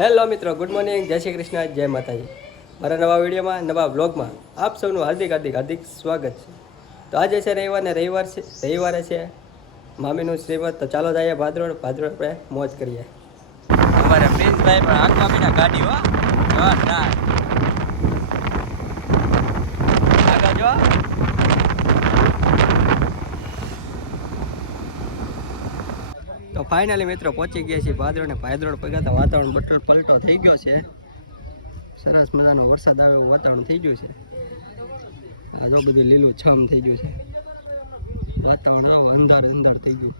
Hello મિત્રો good morning જય શ્રી કૃષ્ણ, જય માતાજી. મારા નવા વિડીયોમાં, નવા બ્લોગમાં આપ સૌનું હાર્દિક હાર્દિક હાર્દિક સ્વાગત છે. તો આજે છે રવિવાર ને રવિવાર છે, રવિવારે છે મામીનું શ્રીમત તો ચાલો જઈએ ભાદરોડ ભાદરોડ આપણે મોજ કરીએ. અમારા પ્રિન્સભાઈ પણ આખા મહિના ગાડી હો જોરદાર આગળ જો તો ફાઇનલી મિત્રો પહોંચી ગયા છીએ ભાદરોડ ને ભાદરોડ પગ્યા હતા. વાતાવરણ બટલ પલટો થઈ ગયો છે. સરસ મજાનો વરસાદ આવે એવું વાતાવરણ થઈ ગયું છે. આ જો બધું લીલું છમ થઈ ગયું છે. વાતાવરણ જો અંધાર અંધાર થઈ ગયું.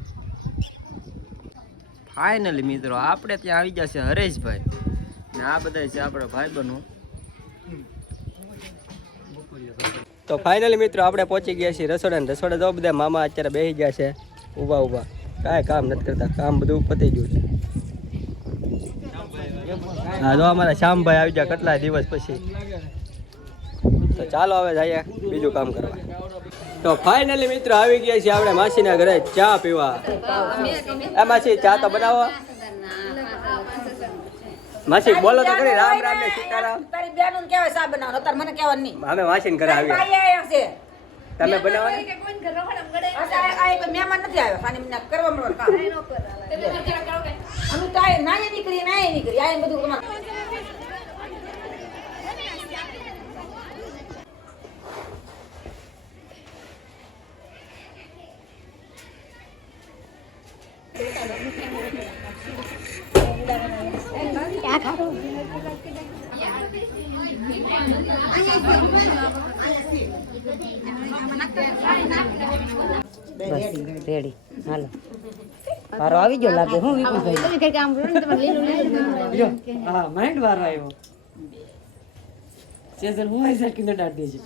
ફાઇનલી મિત્રો આપણે ત્યાં આવી ગયા છે હરેશભાઈ. ને આ બધા છે આપણા ભાઈ બનો તો ફાઇનલી મિત્રો આપણે પહોંચી ગયા છીએ રસોડા ને રસોડા જો બધા મામા અત્યારે બેસી ગયા છે. ઊભા ઊભા. કાંઈ કામ નથી કરતા કામ બધું પતી ગયું છે. હા જો અમારા શ્યામભાઈ આવી ગયા કેટલા દિવસ પછી. તો ચાલો હવે જઈએ બીજું કામ કરવા. તો ફાઇનલી મિત્રો આવી ગયા છીએ આપણે માસીના ઘરે ચા પીવા. એ માસી ચા તો બનાવો. માસી બોલો તો ખરી રામ રામ ને સીતારામ. તારી બેનું કેવા સા બનાવો તાર મને કહેવાનું નહીં. અમે માસીને ઘરે આવ્યા તમે બનાવો ને? મહેમાન નથી આવ્યો. ખાલી મને કરવા મળવાનું કામ. અમે તો નીકળી નાય આ બધું તમારે રેડી. હાલો. વારો આવી ગયો લાગે હું વિપુલભાઈ હા માઇન્ડ વારો આવ્યો. સેઝલ હું આઈ સર કિનો ડાટ દેજો.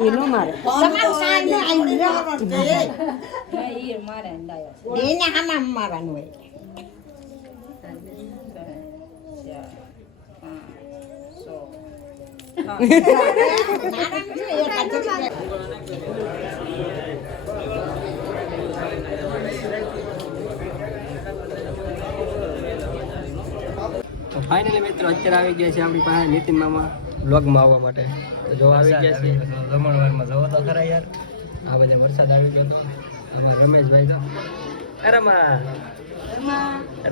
એ નો મારે. એને હામાં મારવાનું હોય. તો ફાઇનલી મિત્રો અત્યારે આવી ગયા છે આપણી પાસે નીતિન મામા બ્લોગમાં આવવા માટે. તો જો આવી ગયા છે જમણવારમાં જવો તો ખરા યાર. આ બધા વરસાદ આવી ગયો અમારા રમેશભાઈ તો? રમા.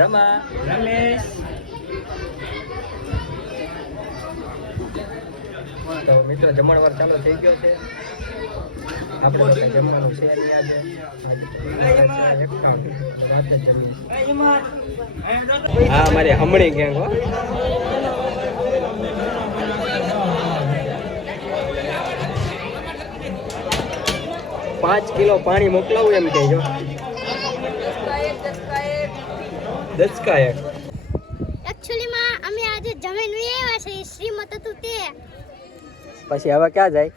રમા. રમેશ. તો મિત્રો જમણવાર ચાલુ થઈ ગયો છે. આપણે જમવાનું નહીં આજે. આજે. હા મારે હમણી ગેંગ હો. પાંચ કિલો પાણી મોકલાવું એમ કહેજો દસ કા એક એકચ્યુઅલીમાં અમે આજે જમીન આવ્યા છે શ્રીમત હતું તે. પછી હવે ક્યાં જાય?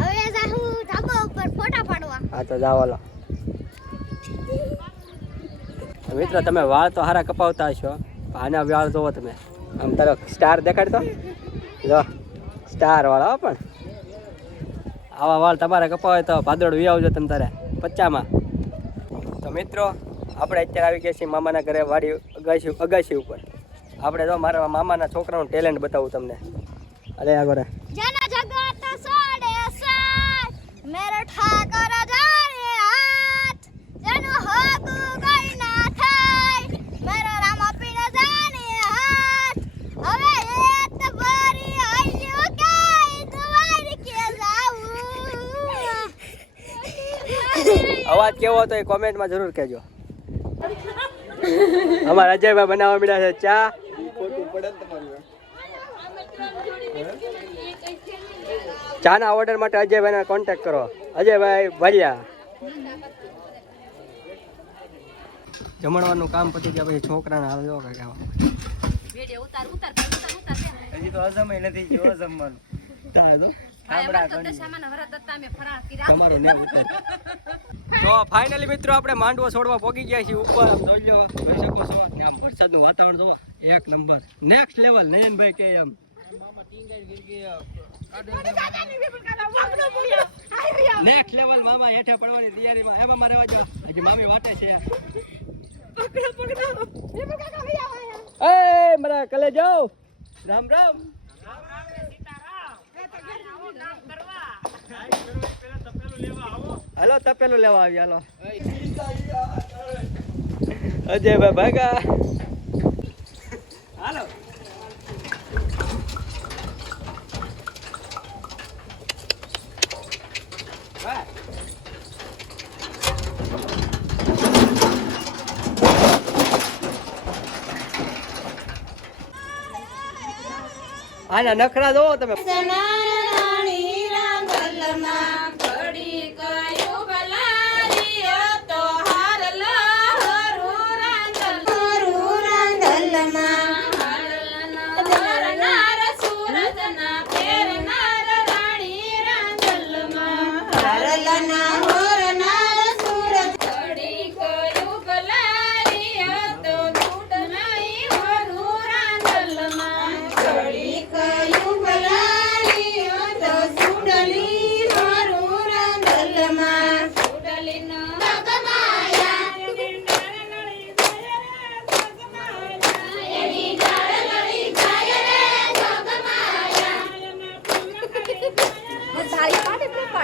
હવે જાહું ધાબા ઉપર ફોટા પાડવા. હા તો જાઓ લો મિત્રો તમે વાળ તો હારા કપાવતા હશો. આના વાળ જોવો તમે. આમ તારો સ્ટાર દેખાડતો? જો સ્ટાર વાળા પણ. આવા વાળ તમારે કપાવે તો ભાદરોડ વી આવજો તમે તારે. પચ્ચામાં. તો મિત્રો આપણે અત્યારે આવી ગયા છીએ મામાના ઘરે વાડી અગાશી અગાશી ઉપર. આપણે જો મારા મામાના છોકરાનું ટેલેન્ટ બતાવું તમને. અરે આગળ. અવાજ કેવો હતો એ કોમેન્ટમાં જરૂર કહેજો. અમારા અજયભાઈ બનાવવા મળ્યા છે ચા. ચાના ઓર્ડર માટે અજયભાઈને કોન્ટેક્ટ કરો. અજયભાઈ ભર્યા જમણવાનું કામ પતી ગયા પછી છોકરાને હાલ જો કાંઈક હજી તો અજમય નથી ગયો જમવાનું થાય તો? ઠામડા કરી તમારું ને ઉતર. તો ફાઇનલી મિત્રો આપણે માંડવો છોડવા પોગી ગયા છીએ ઉપર. જોઈ લો જોઈ શકો છો. આમ વરસાદનું વાતાવરણ જુઓ. એક નંબર. નેક્સ્ટ લેવલ નયનભાઈ કે એમ. નેક્સ્ટ લેવલ મામા હેઠે પડવાની તૈયારીમાં. એમાં મારે વાજો હજી મામી વાટે છે. એ, મારા કલે જાઓ રામ રામ. લેવા હેલો, તપેલો લેવા આવી અજય અજયભાઈ ભાગા. હાલો. આના નખરા દો તમે તો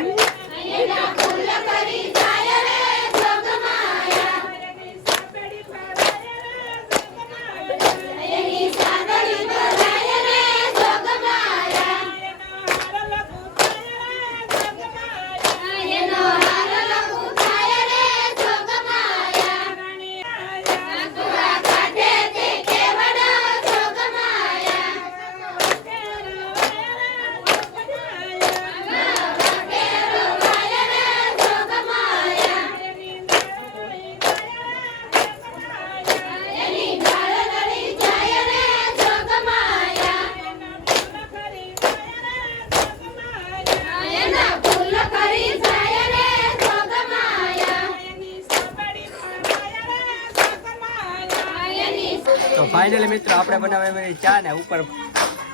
ફાઇનલી મિત્રો આપણે બનાવવા મેળી ચા ને ઉપર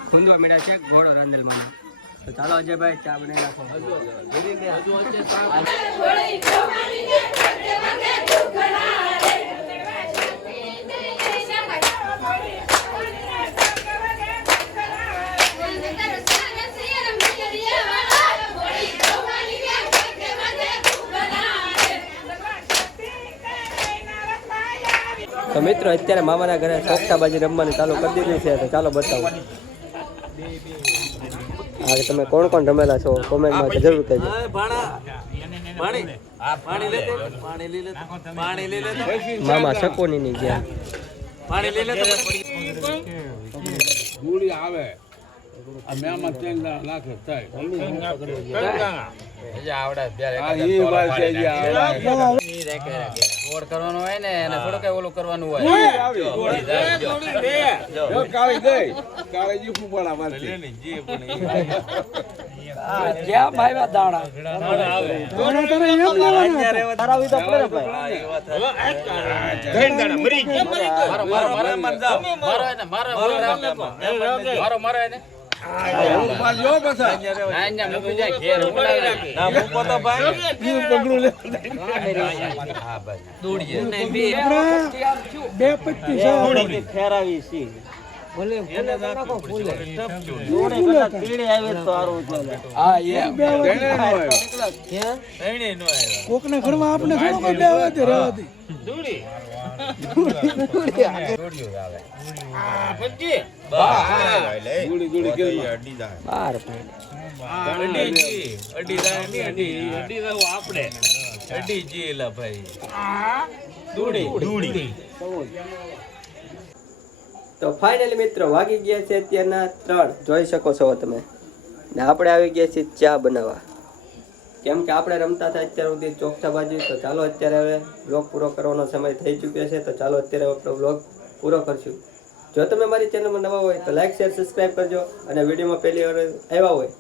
ખૂંદવા મળ્યા છે ઘોડો રંદલમાં તો ચાલો અજયભાઈ ચા બનાવી નાખો તો મિત્રો અત્યારે મામાના ઘરે સોખતા બાજી રમવાનું ચાલુ કરી દીધું છે તો ચાલો બતાવો. હા તમે કોણ કોણ રમેલા છો? કોમેન્ટમાં જરૂર કહેજો. મામા શકોની ની ગયા ગોળી આવે. આ મેમાં આવે. રોડ કરવાનો હોય ને એને થોડું કઈ ઓલું કરવાનું હોય દાણા મારો મારો મારો મારો એને મારો મારો મારો એને એવું પાછું હો પાછા. ના અહીંયા મૂકી જાય ઘેર બોલાવી ના મૂકો તો ભાઈ પગલું લે. હા ભાઈ દોડીએ હા, એમ. તેને નો આવ્યો. કોકના ઘરમાં આપણે થોડો કોઈ બે આવે તે રહેવા દે તો ફાઇનલી મિત્રો વાગી ગયા છે અત્યારના ત્રણ. જોઈ શકો છો તમે. ને આપણે આવી ગયા છીએ ચા બનાવવા. કેમ કે આપણે રમતા હતા અત્યાર સુધી ચોકઠા બાજુ તો ચાલો અત્યારે હવે બ્લોગ પૂરો કરવાનો સમય થઈ ચૂક્યો છે, તો ચાલો અત્યારે આપણો બ્લોગ પૂરો કરશું. જો તમે મારી ચેનલમાં નવા હોય, તો લાઈક શેર સબસ્ક્રાઈબ કરજો અને વિડીયોમાં પહેલી વાર આવ્યા હોય,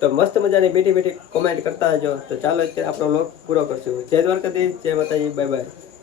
તો મસ્ત મજાની મીઠી મીઠી કોમેન્ટ કરતા જજો તો ચાલો અત્યારે આપણો બ્લોગ પૂરો કરશું. જય દ્વારકાધીશ, જય માતાજી બાય બાય